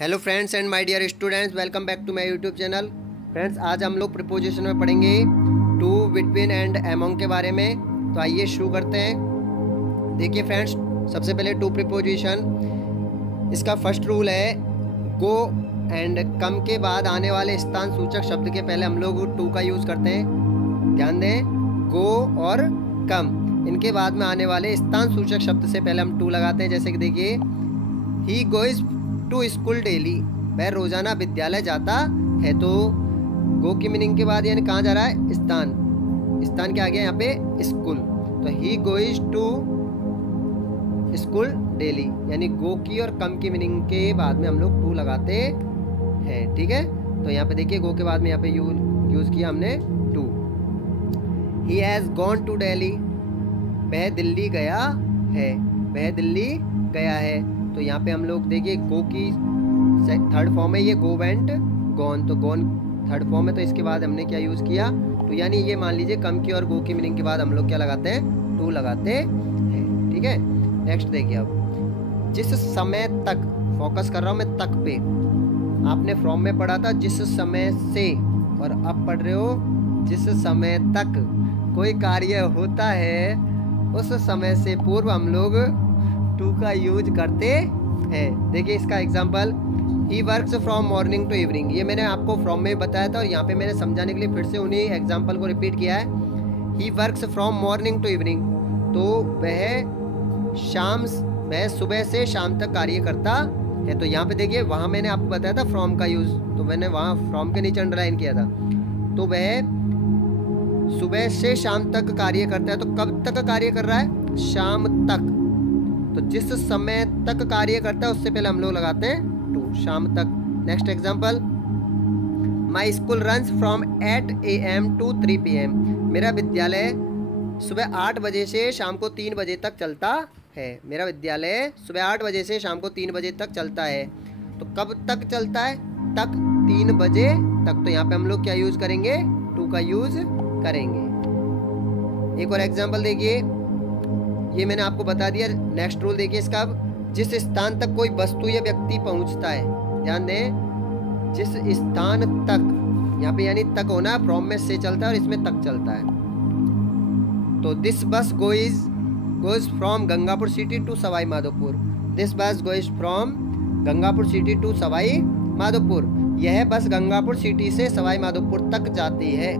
Hello friends and my dear students, welcome back to my YouTube channel. Friends, आज हम लोग preposition में पढ़ेंगे टू, बिटवीन एंड अमंग के बारे में। तो आइए शुरू करते हैं। देखिए फ्रेंड्स, सबसे पहले टू प्रीपोजिशन, इसका फर्स्ट रूल है गो एंड कम के बाद आने वाले स्थान सूचक शब्द के पहले हम लोग टू का यूज़ करते हैं। ध्यान दें, गो और कम, इनके बाद में आने वाले स्थान सूचक शब्द से पहले हम टू लगाते हैं। जैसे कि देखिए, ही गोइज टू स्कूल डेली, वह रोजाना विद्यालय जाता है। तो गो की मीनिंग के बाद यानी कहाँ जा रहा है? स्थान, स्थान के आगे यहाँ पे स्कूल। तो ही गोइज टू स्कूल डेली, यानी गो की और कम की मीनिंग के बाद में हम लोग टू लगाते हैं। ठीक है, तो यहाँ पे देखिए गो के बाद में यहाँ पे यूज किया हमने to. He has gone to Delhi, वह दिल्ली गया है, वह दिल्ली गया है। तो यहाँ पे हम लोग देखिए गो की थर्ड फॉर्म है ये, गो वेंट गॉन। तो गॉन थर्ड फॉर्म है, तो इसके बाद हमने क्या यूज़ किया? तो यानी ये मान लीजिए कम की और गो की मीनिंग के बाद हम लोग क्या लगाते हैं? टू लगाते हैं। ठीक है, नेक्स्ट देखिए। अब जिस समय तक, फोकस कर रहा हूँ मैं तक पे, आपने फ्रॉम में पढ़ा था जिस समय से, और अब पढ़ रहे हो जिस समय तक कोई कार्य होता है उस समय से पूर्व हम लोग टू का यूज करते हैं। देखिए इसका example, he works from morning to evening. ये मैंने आपको फ्रॉम में बताया था और यहाँ पे मैंने समझाने के लिए फिर से उन्हीं एग्जांपल को रिपीट किया है। He works from morning to evening, तो वह सुबह से शाम तक कार्य करता है। तो यहाँ पे देखिए, वहाँ मैंने आपको बताया था फ्रॉम का यूज, तो मैंने वहाँ फ्रॉम के नीचे अंडरलाइन किया था। तो वह सुबह से शाम तक कार्य करता है। तो कब तक कार्य कर रहा है? शाम तक। तो जिस समय तक कार्य करता है उससे पहले हम लोग लगाते हैं टू, शाम तक। Next example, my school runs from 8 AM to 3 PM। मेरा विद्यालय सुबह 8 बजे से शाम को 3 बजे तक चलता है। मेरा विद्यालय सुबह 8 बजे से शाम को 3 बजे तक चलता है। तो कब तक चलता है? तक, 3 बजे तक। तो यहाँ पे हम लोग क्या यूज करेंगे? टू का यूज करेंगे। एक और एग्जांपल देखिए, ये मैंने आपको बता दिया। नेक्स्ट रूल देखिए इसका, जिस स्थान तक कोई वस्तु या व्यक्ति पहुंचता है। ध्यान दें, जिस स्थान तक, यहाँ पे यानी तक होना, फ्रॉम में से चलता है और इसमें तक चलता है। तो this bus goes from Gangapur city to Sawai Madhopur. This bus goes from Gangapur city to Sawai Madhopur. यह बस गंगापुर सिटी से सवाई माधोपुर तक जाती है।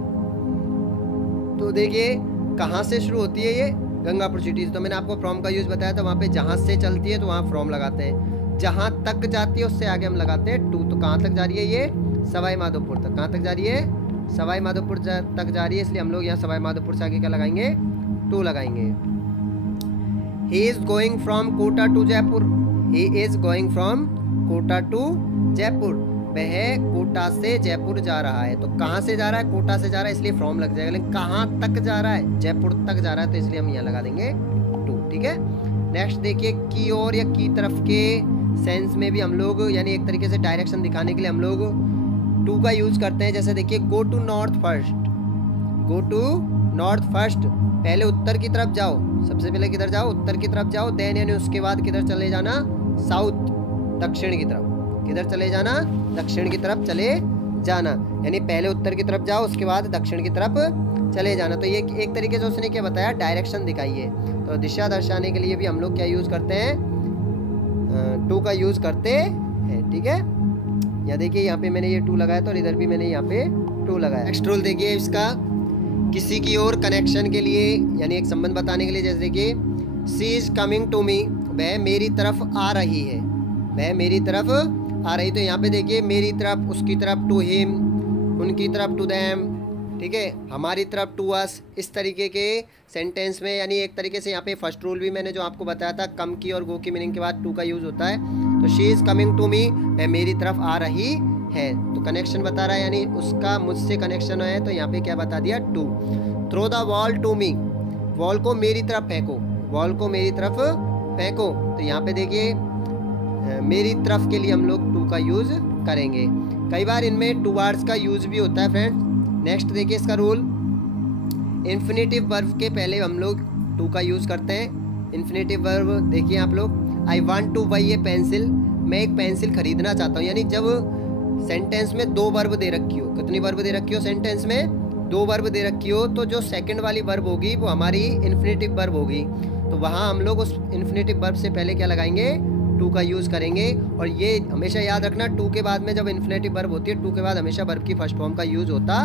तो देखिए कहाँ से शुरू होती है ये? गंगापुर सिटी। तो मैंने आपको फ्रॉम का यूज बताया था, वहाँ पे जहाँ से चलती है तो वहाँ फ्रॉम लगाते हैं। जहाँ तक जाती है उससे आगे हम लगाते हैं टू। तो कहाँ तक जा रही है ये? सवाई माधोपुर तक। कहाँ तक जा रही है? सवाई माधोपुर तक जा रही है, इसलिए हम लोग यहाँ सवाई माधोपुर से आगे क्या लगाएंगे? टू लगाएंगे। He is going from Kota to Jaipur. He is going from Kota to Jaipur. वह कोटा से जयपुर जा रहा है। तो कहाँ से जा रहा है? कोटा से जा रहा है, इसलिए फ्रॉम लग जाएगा। लेकिन कहाँ तक जा रहा है? जयपुर तक जा रहा है, तो इसलिए हम यहाँ लगा देंगे टू। ठीक है, नेक्स्ट देखिए, की ओर या की तरफ के सेंस में भी हम लोग, यानी एक तरीके से डायरेक्शन दिखाने के लिए हम लोग टू का यूज करते हैं। जैसे देखिए, go to north first. Go to north first, पहले उत्तर की तरफ जाओ। सबसे पहले किधर जाओ? उत्तर की तरफ जाओ। देन यानी उसके बाद किधर चले जाना? साउथ, दक्षिण की तरफ। किधर चले जाना? दक्षिण की तरफ चले जाना। यानी पहले उत्तर की तरफ जाओ, उसके बाद दक्षिण की तरफ चले जाना। तो ये एक तरीके से उसने क्या बताया? डायरेक्शन दिखाई है। तो दिशा दर्शाने के लिए भी हम लोग क्या यूज करते हैं? टू का यूज करते हैं। ठीक है, या देखिए यहाँ पे मैंने ये टू लगाया था और इधर भी मैंने यहाँ पे टू लगाया। नेक्स्ट रूल देखिए इसका, किसी की ओर कनेक्शन के लिए, यानी एक संबंध बताने के लिए। जैसे देखिए, सी इज कमिंग टू मी, वह मेरी तरफ आ रही है। वह मेरी तरफ आ रही। तो यहाँ पे देखिए, मेरी तरफ, उसकी तरफ टू हिम, उनकी तरफ टू देम। ठीक है, हमारी तरफ टू अस। इस तरीके के सेंटेंस में, यानी एक तरीके से यहाँ पे फर्स्ट रूल भी मैंने जो आपको बताया था, कम की और गो की मीनिंग के बाद टू का यूज होता है। तो she is coming to me, वह मेरी तरफ आ रही है। तो कनेक्शन बता रहा है, यानी उसका मुझसे कनेक्शन है। तो यहाँ पे क्या बता दिया? To. Throw the wall to me, wall को मेरी तरफ फेंको। वॉल को मेरी तरफ फेंको। तो यहाँ पे देखिए, मेरी तरफ के लिए हम लोग टू का यूज करेंगे। कई बार इनमें टूवर्ड्स का यूज भी होता है फ्रेंड्स। नेक्स्ट देखिए इसका रूल, इन्फिनेटिव वर्ब के पहले हम लोग टू का यूज करते हैं। इन्फिनेटिव वर्ब देखिए आप लोग, I want two by A pencil, मैं एक पेंसिल खरीदना चाहता हूँ, यानी जब सेंटेंस में दो वर्ब दे रखी हो, कितनी वर्ब दे रखी हो सेंटेंस में, दो वर्ब दे रखी हो, तो जो सेकंड वाली वर्ब होगी वो हमारी इन्फिनेटिव वर्ब होगी। तो वहाँ हम लोग उस इन्फिनेटिव वर्ब से पहले क्या लगाएंगे, टू का यूज़ करेंगे। और ये हमेशा याद रखना, टू के बाद में जब इन्फिनेटिव वर्ब होती है, टू के बाद हमेशा वर्ब की फर्स्ट फॉर्म का यूज़ होता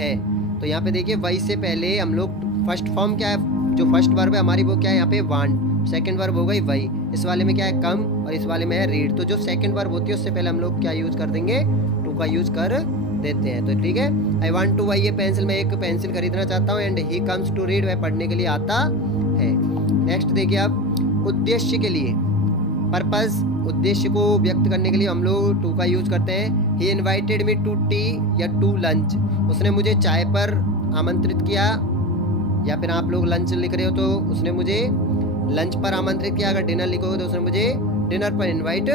है। तो यहाँ पे देखिए वही से पहले हम लोग फर्स्ट फॉर्म क्या है, जो फर्स्ट वर्ब है हमारी वो क्या है यहाँ पे वांट, सेकंड वर्ब हो गई वही, इस वाले में क्या है कम और इस वाले में है रीड। तो जो सेकंड वर्ब होती है उससे पहले हम लोग क्या यूज़ कर देंगे, टू का यूज़ कर देते हैं। तो ठीक है, आई वांट टू, वही ये पेंसिल, मैं एक पेंसिल खरीदना चाहता हूँ, and he comes to read, वह पढ़ने के लिए आता है। नेक्स्ट देखिए अब उद्देश्य के लिए, पर्पस, उद्देश्य को व्यक्त करने के लिए हम लोग टू का यूज़ करते हैं। He invited me to tea या टू लंच, उसने मुझे चाय पर आमंत्रित किया, या फिर आप लोग लंच लिख रहे हो तो उसने मुझे लंच पर आमंत्रित किया, अगर डिनर लिखोगे तो उसने मुझे डिनर पर इन्वाइट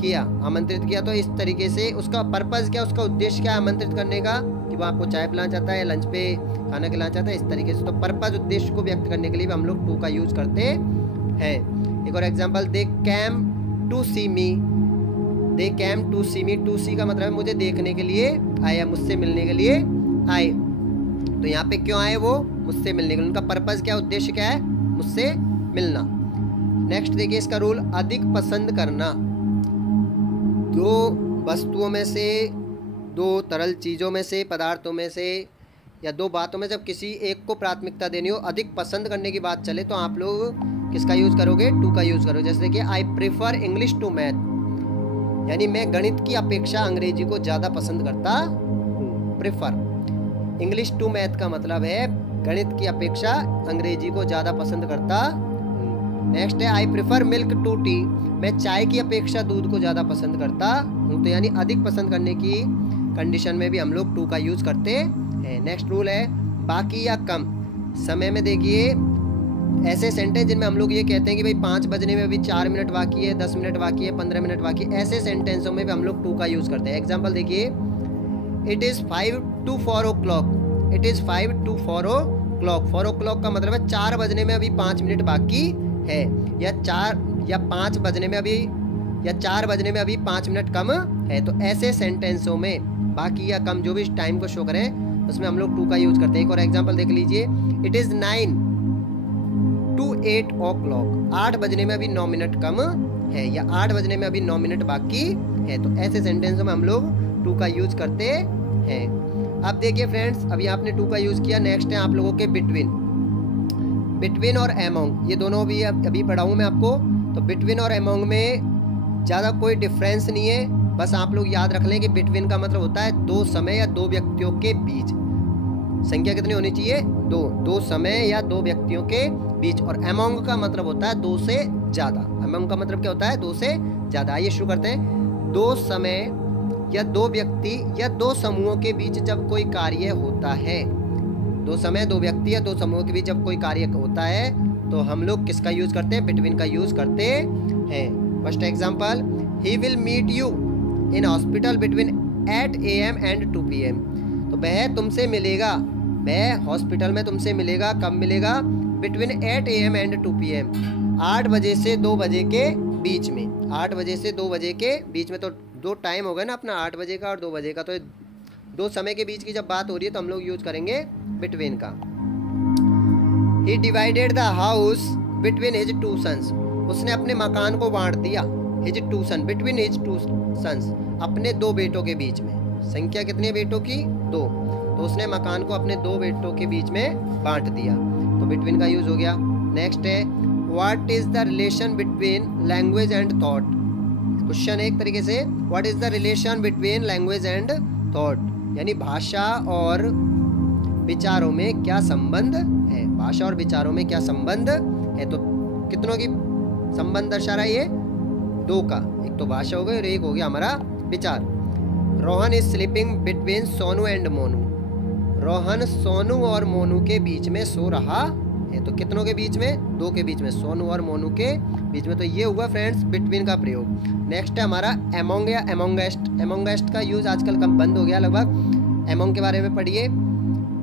किया, आमंत्रित किया। तो इस तरीके से उसका पर्पस क्या, उसका उद्देश्य क्या आमंत्रित करने का, कि वो आपको चाय पिलाना चाहता है, लंच पे खाना खिलाना चाहता है, इस तरीके से। तो पर्पस, उद्देश्य को व्यक्त करने के लिए हम लोग टू का यूज़ करते हैं। एक और example, they came to see me, they came to see me, to see का मतलब है मुझे देखने के लिए आए या मुझसे मिलने के लिए आए। तो यहाँ पे क्यों आए वो, मुझसे मिलने के लिए, उनका पर्पस क्या, उद्देश्य क्या है, मुझसे मिलना। नेक्स्ट देखिए इसका रूल, अधिक पसंद करना, दो वस्तुओं में से, दो तरल चीज़ों में से, पदार्थों में से, या दो बातों में जब किसी एक को प्राथमिकता देनी हो, अधिक पसंद करने की बात चले, तो आप लोग किसका यूज़ करोगे, टू का यूज़ करोगे। जैसे कि I prefer English to math, यानी मैं गणित की अपेक्षा अंग्रेजी को ज़्यादा पसंद करता हूँ। प्रेफर, इंग्लिश टू मैथ का मतलब है गणित की अपेक्षा अंग्रेजी को ज़्यादा पसंद करता हूँ। नेक्स्ट है I prefer milk to tea, मैं चाय की अपेक्षा दूध को ज़्यादा पसंद करता हूँ। तो यानी अधिक पसंद करने की कंडीशन में भी हम लोग टू का यूज़ करते हैं। नेक्स्ट रूल है बाकी या कम समय में, देखिए ऐसे सेंटेंस जिनमें हम लोग ये कहते हैं कि भाई 5 बजने में अभी 4 मिनट बाकी है, 10 मिनट बाकी है, 15 मिनट बाकी है, ऐसे सेंटेंसों में भी हम लोग टू का यूज़ करते हैं। एग्जाम्पल देखिए, it is 5 to 4 o'clock, it is 5 to 4 o'clock, 4 o'clock का मतलब है 4 बजने में अभी 5 मिनट बाकी है, या 5 बजने में अभी, या 4 बजने में अभी 5 मिनट कम है। तो ऐसे सेंटेंसों में बाकी या कम जो भी टाइम को शो करें उसमें हम लोग टू का यूज़ करते हैं। एक और एग्जाम्पल देख लीजिए, इट इज़ 9 to 8 o'clock, 8 बजने में अभी 9 मिनट कम है, या 8 बजने में अभी 9 मिनट बाकी है। तो ऐसे सेंटेंसों में हम लोग टू का यूज़ करते हैं। अब देखिए फ्रेंड्स, अभी आपने टू का यूज़ किया, नेक्स्ट है आप लोगों के बिटवीन, बिटवीन और एमोंग, ये दोनों भी अभी पढ़ाऊँ मैं आपको। तो बिटवीन और एमोंग में ज़्यादा कोई डिफरेंस नहीं है, बस आप लोग याद रख लें कि बिटवीन का मतलब होता है दो समय या दो व्यक्तियों के बीच। संख्या कितनी होनी चाहिए, दो समय या दो व्यक्तियों के बीच। और एमोंग का मतलब होता है दो से ज़्यादा। एमोंग का मतलब क्या होता है, दो से ज़्यादा। आइए शुरू करते हैं। दो समय या दो व्यक्ति या दो समूहों के बीच जब कोई कार्य होता है, दो समय, दो व्यक्ति या दो समूहों के बीच जब कोई कार्य होता है तो हम लोग किसका यूज़ करते हैं, बिटवीन का यूज़ करते हैं। First example, he will meet you in hospital between 8 AM and 2 PM, तो वह तुमसे मिलेगा, वह हॉस्पिटल में तुमसे मिलेगा, कब मिलेगा, बिटवीन 8 AM and 2 PM, 8 बजे से 2 बजे के बीच में। 8 बजे से 2 बजे के बीच में, तो दो टाइम हो गया ना अपना, 8 बजे का और 2 बजे का, तो दो समय के बीच की जब बात हो रही है तो हम लोग यूज़ करेंगे बिटवीन का। He divided the house between his 2 sons, उसने अपने मकान को बांट दिया, his 2 sons, between his 2 sons, अपने दो बेटों के बीच में। संख्या कितनी है बेटों की, 2, तो उसने मकान को अपने दो बेटों के बीच में बांट दिया, तो बिटवीन का यूज़ हो गया। नेक्स्ट है, what is the relation between language and thought. Question एक तरीके से, what is the relation between language and thought, यानी भाषा और विचारों में क्या संबंध है, भाषा और विचारों में क्या संबंध है। तो कितनों की संबंध दर्शा रहा है ये, 2 का, एक तो भाषा हो गई और एक हो गया हमारा विचार। Rohan is sleeping between Sonu and Monu, Rohan Sonu और मोनू के बीच में सो रहा है। तो कितनों के बीच में, 2 के बीच में, सोनू और मोनू के बीच में। तो ये हुआ फ्रेंड्स बिटवीन का प्रयोग। नेक्स्ट है हमारा एमोंग या एमोंगेस्ट। एमोंगेस्ट का यूज़ आजकल कम बंद हो गया लगभग। एमोंग के बारे में पढ़िए,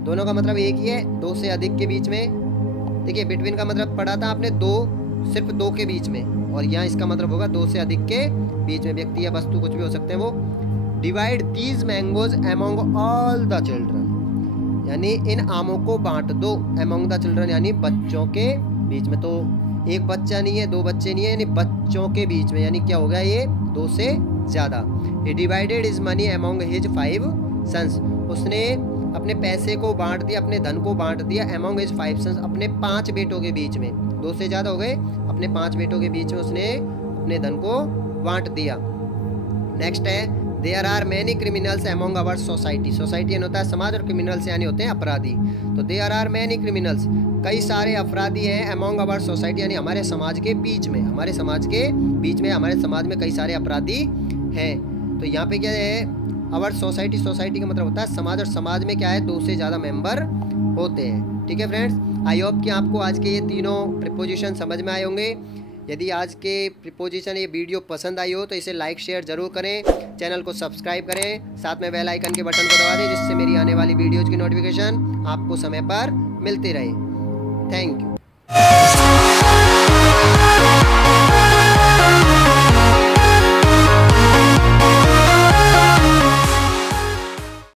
दोनों का मतलब एक ही है, 2 से अधिक के बीच में। देखिए बिटवीन का मतलब पढ़ा था आपने, 2, सिर्फ 2 के बीच में, और यहाँ इसका मतलब होगा 2 से अधिक के बीच में व्यक्ति या वस्तु कुछ भी हो सकते हैं वो। Divide these mangoes among all the children, यानी इन आमों को बांट दो, अमोंग द चिल्ड्रन यानी बच्चों के बीच में। तो एक बच्चा नहीं है, दो बच्चे नहीं है, यानी बच्चों के बीच में, यानी क्या हो गया ये 2 से ज़्यादा। He divided his money among his 5 sons, उसने अपने पैसे को बांट दिया, अपने धन को बांट दिया अमोंग हिज 5 सन्स, अपने 5 बेटों के बीच में। 2 से ज़्यादा हो गए, अपने 5 बेटों के बीच में उसने अपने धन को बांट दिया। नेक्स्ट है there are many criminals among our society. Society यानी होता है समाज, और क्रिमिनल्स यानी होते हैं अपराधी। तो देयर आर मैनी क्रिमिनल्स, कई सारे अपराधी हैं अमोंग आवर सोसाइटी यानी हमारे समाज के बीच में, हमारे समाज के बीच में, हमारे समाज में कई सारे अपराधी हैं। तो यहाँ पे क्या है आवर सोसाइटी, सोसाइटी का मतलब होता है समाज, और समाज में क्या है 2 से ज़्यादा मेंबर होते हैं। ठीक है फ्रेंड्स, आई होप कि आपको आज के ये तीनों प्रीपोजिशन समझ में आए होंगे। यदि आज के प्रीपोजिशन ये वीडियो पसंद आई हो तो इसे लाइक शेयर ज़रूर करें, चैनल को सब्सक्राइब करें, साथ में बेल आइकन के बटन को दबा दें जिससे मेरी आने वाली वीडियोज़ की नोटिफिकेशन आपको समय पर मिलती रहे। Thank you.